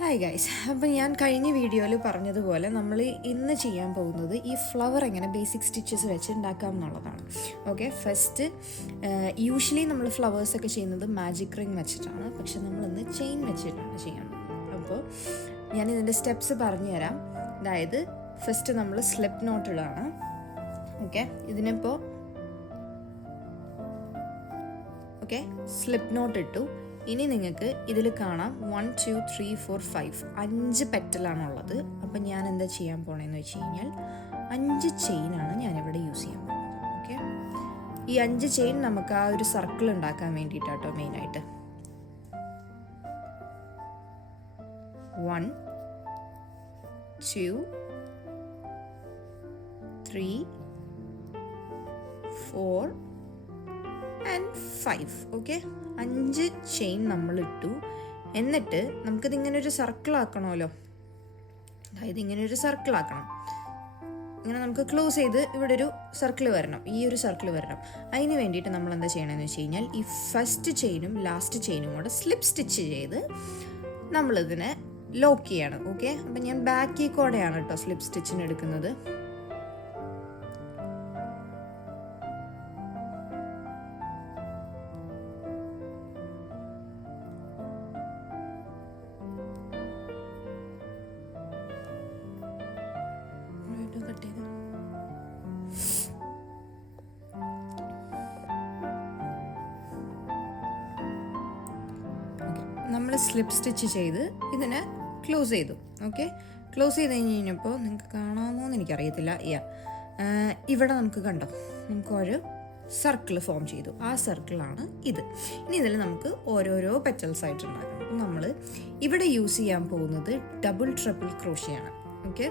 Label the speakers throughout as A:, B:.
A: Hi guys അപ്പോൾ ഞാൻ കഴിഞ്ഞ വീഡിയോയിൽ പറഞ്ഞതുപോലെ നമ്മൾ ഇന്ന് ചെയ്യാൻ പോകുന്നത് ഈ ഫ്ലവർ എങ്ങനെ ബേസിക് സ്റ്റിച്ചസ് വെച്ച് ഉണ്ടാക്കാം എന്നുള്ളതാണ്. ഓക്കെ ഫസ്റ്റ് യൂഷ്വലി നമ്മൾ ഫ്ലവേഴ്സൊക്കെ ചെയ്യുന്നത് മാജിക് റിങ് വെച്ചിട്ടാണ്. പക്ഷെ നമ്മൾ ഇന്ന് ചെയിൻ വെച്ചിട്ടാണ് ചെയ്യുന്നത്. അപ്പോൾ ഞാൻ ഇതിന്റെ സ്റ്റെപ്സ് പറഞ്ഞുതരാം. അതായത് ഫസ്റ്റ് നമ്മൾ സ്ലിപ്പ് നോട്ട് ഇടാണ്. ഓക്കെ ഇതിനിപ്പോൾ ഓക്കെ സ്ലിപ്പ് നോട്ട് ഇട്ടു. ഇനി നിങ്ങൾക്ക് ഇതിൽ കാണാം one two three four five അഞ്ച് പെറ്റലാണുള്ളത് അപ്പം ഞാൻ എന്താ ചെയ്യാൻ പോണേന്ന് വെച്ച് കഴിഞ്ഞാൽ അഞ്ച് ചെയിനാണ് ഞാനിവിടെ യൂസ് ചെയ്യാൻ പോകുന്നത്. ഓക്കെ ഈ അഞ്ച് ചെയിൻ നമുക്ക് ആ ഒരു സർക്കിൾ ഉണ്ടാക്കാൻ വേണ്ടിയിട്ടാട്ടോ മെയിനായിട്ട് one two three four and five okay അഞ്ച് ചെയിൻ നമ്മൾ ഇട്ടു എന്നിട്ട് നമുക്കിത് ഇങ്ങനെ ഒരു സർക്കിൾ ആക്കണമല്ലോ. അതായത് ഇങ്ങനെ ഒരു സർക്കിൾ ആക്കണം. ഇങ്ങനെ നമുക്ക് ക്ലോസ് ചെയ്ത് ഇവിടെ ഒരു സർക്കിൾ വരണം. ഈ ഒരു സർക്കിൾ വരണം. അതിന് വേണ്ടിയിട്ട് നമ്മൾ എന്താ ചെയ്യണമെന്ന് വെച്ച് കഴിഞ്ഞാൽ ഈ ഫസ്റ്റ് ചെയിനും ലാസ്റ്റ് ചെയിനും കൂടെ സ്ലിപ്പ് സ്റ്റിച്ച് ചെയ്ത് നമ്മളിതിനെ ലോക്ക് ചെയ്യണം ഓക്കെ അപ്പം ഞാൻ ബാക്കിൽ കൂടെയാണ് കേട്ടോ സ്ലിപ്പ് സ്റ്റിച്ചിന് എടുക്കുന്നത്. നമ്മൾ സ്ലിപ്പ് സ്റ്റിച്ച് ചെയ്ത് ഇതിനെ ക്ലോസ് ചെയ്തു ഓക്കെ ക്ലോസ് ചെയ്ത് കഴിഞ്ഞ് കഴിഞ്ഞപ്പോൾ നിങ്ങൾക്ക് കാണാമോ എന്ന് എനിക്കറിയത്തില്ല. യാ ഇവിടെ നമുക്ക് കണ്ടോ നമുക്ക് ഒരു സർക്കിൾ ഫോം ചെയ്തു. ആ സർക്കിളാണ് ഇത്. ഇനി ഇതിൽ നമുക്ക് ഓരോരോ പെറ്റൽസ് ആയിട്ട് അപ്പം നമ്മൾ ഇവിടെ യൂസ് ചെയ്യാൻ പോകുന്നത് ഡബിൾ ട്രിപ്പിൾ ക്രോഷിയാണ് ഓക്കെ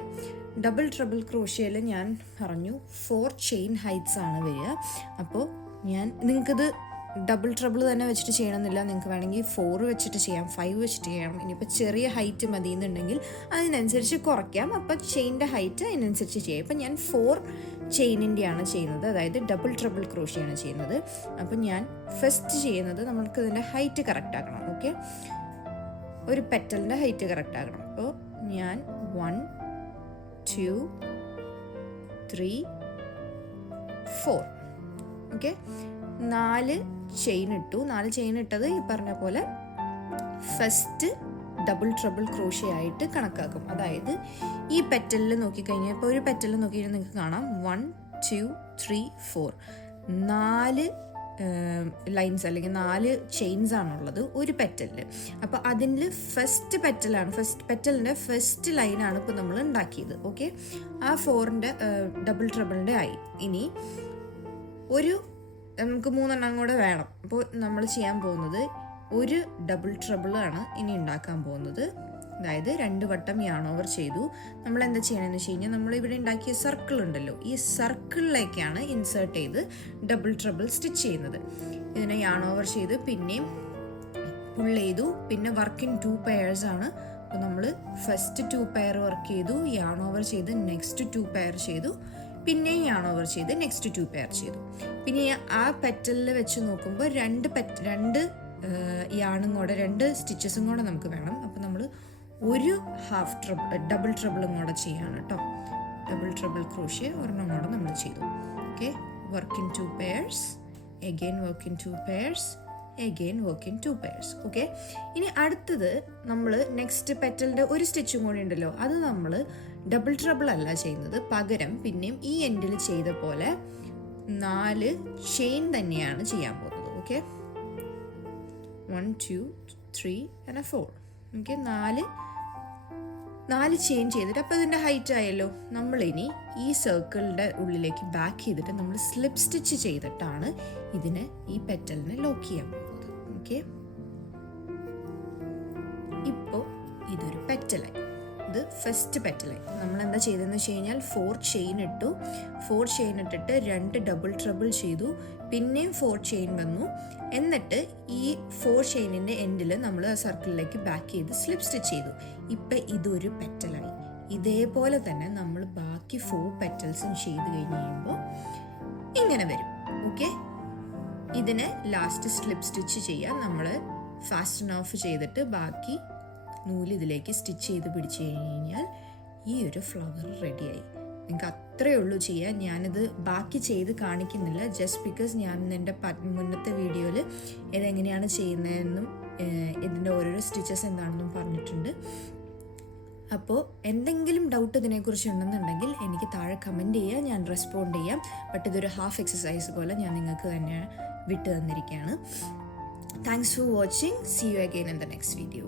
A: ഡബിൾ ട്രിപ്പിൾ ക്രോഷ്യയിൽ ഞാൻ പറഞ്ഞു ഫോർ ചെയിൻ ഹൈറ്റ്സ് ആണ് വരിക. അപ്പോൾ ഞാൻ നിങ്ങൾക്കിത് ഡബിൾ ട്രബിൾ തന്നെ വെച്ചിട്ട് ചെയ്യണമെന്നില്ല. നിങ്ങൾക്ക് വേണമെങ്കിൽ ഫോർ വെച്ചിട്ട് ചെയ്യാം ഫൈവ് വെച്ചിട്ട് ചെയ്യാം. ഇനിയിപ്പോൾ ചെറിയ ഹൈറ്റ് മതി എന്നുണ്ടെങ്കിൽ അതിനനുസരിച്ച് കുറയ്ക്കാം. അപ്പോൾ ചെയിന്റെ ഹൈറ്റ് അതിനനുസരിച്ച് ചെയ്യാം. ഇപ്പം ഞാൻ ഫോർ ചെയിനിന്റെയാണ് ചെയ്യുന്നത്. അതായത് ഡബിൾ ട്രബിൾ ക്രോഷിയാണ് ചെയ്യുന്നത്. അപ്പം ഞാൻ ഫസ്റ്റ് ചെയ്യുന്നത് നമ്മൾക്ക് ഇതിന്റെ ഹൈറ്റ് കറക്റ്റ് ആക്കണം ഓക്കെ ഒരു പെറ്റലിന്റെ ഹൈറ്റ് കറക്റ്റ് ആക്കണം. അപ്പോൾ ഞാൻ one two three four okay നാല് ചെയിൻ ഇട്ടു. നാല് ചെയിൻ ഇട്ടത് ഈ പറഞ്ഞ പോലെ ഫസ്റ്റ് ഡബിൾ ട്രബിൾ ക്രോഷ ആയിട്ട് കണക്കാക്കും. അതായത് ഈ പെറ്റലിൽ നോക്കിക്കഴിഞ്ഞാൽ ഇപ്പോൾ ഒരു പെറ്റലിൽ നോക്കിക്കഴിഞ്ഞാൽ നിങ്ങൾക്ക് കാണാം. വൺ ടു ത്രീ ഫോർ നാല് ലൈൻസ് അല്ലെങ്കിൽ നാല് ചെയിൻസ് ആണുള്ളത് ഒരു പെറ്റലിൽ അപ്പോൾ അതിൽ ഫസ്റ്റ് പെറ്റലാണ്. ഫസ്റ്റ് പെറ്റലിന്റെ ഫസ്റ്റ് ലൈനാണ് ഇപ്പോൾ നമ്മൾ ഉണ്ടാക്കിയത്. ഓക്കെ ആ ഫോറിന്റെ ഡബിൾ ട്രബിളിന്റെ ആയി. ഇനി ഒരു നമുക്ക് മൂന്നെണ്ണം കൂടെ വേണം. അപ്പോൾ നമ്മൾ ചെയ്യാൻ പോകുന്നത് ഒരു ഡബിൾ ട്രബിളാണ് ഇനി ഉണ്ടാക്കാൻ പോകുന്നത്. അതായത് രണ്ട് വട്ടം യാൺ ചെയ്തു. നമ്മൾ എന്താ ചെയ്യണമെന്ന് വെച്ച് കഴിഞ്ഞാൽ നമ്മൾ ഇവിടെ ഉണ്ടാക്കിയ സർക്കിൾ ഉണ്ടല്ലോ ഈ സർക്കിളിലേക്കാണ് ഇൻസേർട്ട് ചെയ്ത് ഡബിൾ ട്രബിൾ സ്റ്റിച്ച് ചെയ്യുന്നത്. ഇതിനെ യാൺ ഓവർ ചെയ്ത് പിന്നെയും പുൾ ചെയ്തു. പിന്നെ വർക്ക് ഇൻ ടു പെയർസ് ആണ്. അപ്പോൾ നമ്മൾ ഫസ്റ്റ് ടു പെയർ വർക്ക് ചെയ്തു യാൺ ചെയ്ത് നെക്സ്റ്റ് ടു പെയർ ചെയ്തു. പിന്നെയും യാൺ ഓവർ ചെയ്ത് നെക്സ്റ്റ് ടു പെയർ ചെയ്തു. പിന്നെ ആ പെറ്റലിൽ വെച്ച് നോക്കുമ്പോൾ രണ്ട് പെറ്റ് രണ്ട് യാണും കൂടെ രണ്ട് സ്റ്റിച്ചസും കൂടെ നമുക്ക് വേണം. അപ്പോൾ നമ്മൾ ഒരു ഹാഫ് ട്രബിൾ ഡബിൾ ട്രബിളും കൂടെ ചെയ്യാണ് കേട്ടോ ഡബിൾ ട്രബിൾ ക്രോഷ്യ ഒരെണ്ണം കൂടെ നമ്മൾ ചെയ്തു. Okay work in two pairs again work in two pairs again work in two pairs okay ഇനി അടുത്തത് നമ്മൾ നെക്സ്റ്റ് പെറ്റലിന്റെ ഒരു സ്റ്റിച്ചും കൂടി ഉണ്ടല്ലോ. അത് നമ്മൾ ഡബിൾ ട്രബിൾ അല്ല ചെയ്യുന്നത്. പകരം പിന്നെയും ഈ എൻഡിൽ ചെയ്ത പോലെ നാല് ചെയിൻ തന്നെയാണ് ചെയ്യാൻ പോകുന്നത്. Okay one two three and four okay നാല് നാല് ചെയിൻ ചെയ്തിട്ട് അപ്പോൾ ഇതിന്റെ ഹൈറ്റ് ആയല്ലോ. നമ്മളിനി ഈ സർക്കിളിന്റെ ഉള്ളിലേക്ക് ബാക്ക് ചെയ്തിട്ട് നമ്മൾ സ്ലിപ്പ് സ്റ്റിച്ച് ചെയ്തിട്ടാണ് ഇതിനെ ഈ പെറ്റലിനെ ലോക്ക് ചെയ്യാൻ പോകുന്നത്. ഓക്കെ ഇപ്പോൾ ഇതൊരു പെറ്റലായി ഫസ്റ്റ് പെറ്റലായി നമ്മൾ എന്താ ചെയ്തതെന്ന് വെച്ച് കഴിഞ്ഞാൽ ഫോർ ചെയിൻ ഇട്ടു. ഫോർ ചെയിൻ ഇട്ടിട്ട് രണ്ട് ഡബിൾ ട്രബിൾ ചെയ്തു. പിന്നെയും ഫോർ ചെയിൻ വന്നു. എന്നിട്ട് ഈ ഫോർ ചെയിനിന്റെ എൻഡിൽ നമ്മൾ ആ സർക്കിളിലേക്ക് ബാക്ക് ചെയ്ത് സ്ലിപ്പ് സ്റ്റിച്ച് ചെയ്തു. ഇപ്പം ഇതൊരു പെറ്റലായി ഇതേപോലെ തന്നെ നമ്മൾ ബാക്കി ഫോർ പെറ്റൽസും ചെയ്ത് കഴിഞ്ഞ് കഴിയുമ്പോൾ ഇങ്ങനെ വരും. ഓക്കെ ഇതിന് ലാസ്റ്റ് സ്ലിപ്പ് സ്റ്റിച്ച് ചെയ്യാൻ നമ്മൾ ഫാസ്റ്റൻ ഓഫ് ചെയ്തിട്ട് ബാക്കി നൂൽ ഇതിലേക്ക് സ്റ്റിച്ച് ചെയ്ത് പിടിച്ചു കഴിഞ്ഞാൽ ഈ ഒരു ഫ്ലവർ റെഡിയായി. നിങ്ങൾക്ക് അത്രയേ ഉള്ളൂ ചെയ്യാൻ. ഞാനിത് ബാക്കി ചെയ്ത് കാണിക്കുന്നില്ല. ജസ്റ്റ് ബിക്കോസ് ഞാൻ എന്റെ മുന്നത്തെ വീഡിയോയിൽ ഇതെങ്ങനെയാണ് ചെയ്യുന്നതെന്നും ഇതിന്റെ ഓരോരോ സ്റ്റിച്ചസ് എന്താണെന്നും പറഞ്ഞിട്ടുണ്ട്. അപ്പോൾ എന്തെങ്കിലും ഡൗട്ട് ഇതിനെക്കുറിച്ച് ഉണ്ടെന്നുണ്ടെങ്കിൽ എനിക്ക് താഴെ കമന്റ് ചെയ്യാം. ഞാൻ റെസ്പോണ്ട് ചെയ്യാം. ബട്ട് ഇതൊരു ഹാഫ് എക്സസൈസ് പോലെ ഞാൻ നിങ്ങൾക്ക് തന്നെ വിട്ടു തന്നിരിക്കുകയാണ്. Thanks for watching see you again in the next video